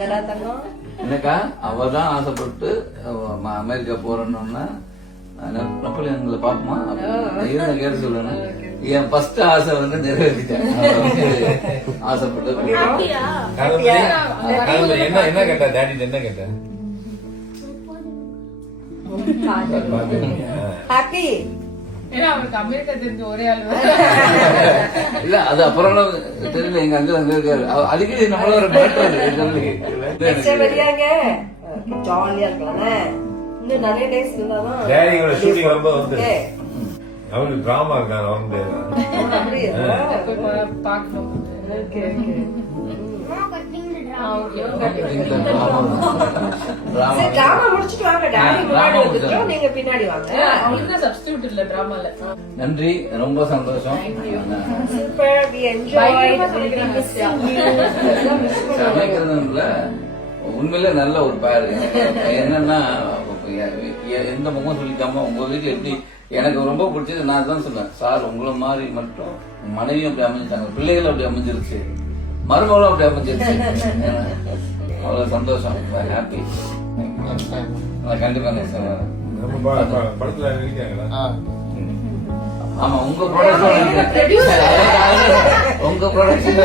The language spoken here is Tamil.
என்னக்கா அவதான் ஆசைப்பட்டு அமெரிக்கா போறோம்னா நெப்போலியன்களை பாப்போமா கேட்டு சொல்லணும். என் ஃபர்ஸ்ட் ஆசை வந்து நிறைவேற்றிட்டேன். ஆசைப்பட்டு என்ன கேட்டா டாடி என்ன கேட்டா இல்ல அது அப்புறம் தெரியல. எங்க அங்க அங்க இருக்காரு அடிக்கடி நம்மள ஒரு ஜாலியா இருக்கலாம். இன்னும் நிறைய டேஸ் இருந்தாதான் டேடியோட ஷூட்டிங் ரொம்ப வந்து அவருக்கு டிராமா இருக்காங்க வந்து பாக்கணும். நீங்க பின்னாடி வாங்க. நன்றி, ரொம்ப சந்தோஷம். சமைக்கிறதுல உண்மையில நல்ல ஒரு பேரு. என்னன்னா எந்த முகம் சொல்லிக்காம உங்க வீட்டுல எப்படி எனக்கு ரொம்ப பிடிச்சது. நான் தான் சொல்றேன் சார், உங்களை மாதிரி மட்டும் மனைவியும் அப்படி அமைஞ்சிட்டாங்க, பிள்ளைகளும் அப்படி அமைஞ்சிருச்சு, மருமகளும் அப்படி அமைஞ்சிருச்சு. அவ்வளவு சந்தோஷம், ஹாப்பி. கண்டிப்பா படத்துல நினைக்கிறாங்களா? ஆமா, உங்க ப்ரொடக்ஷன் உங்க ப்ரொடக்ஷன்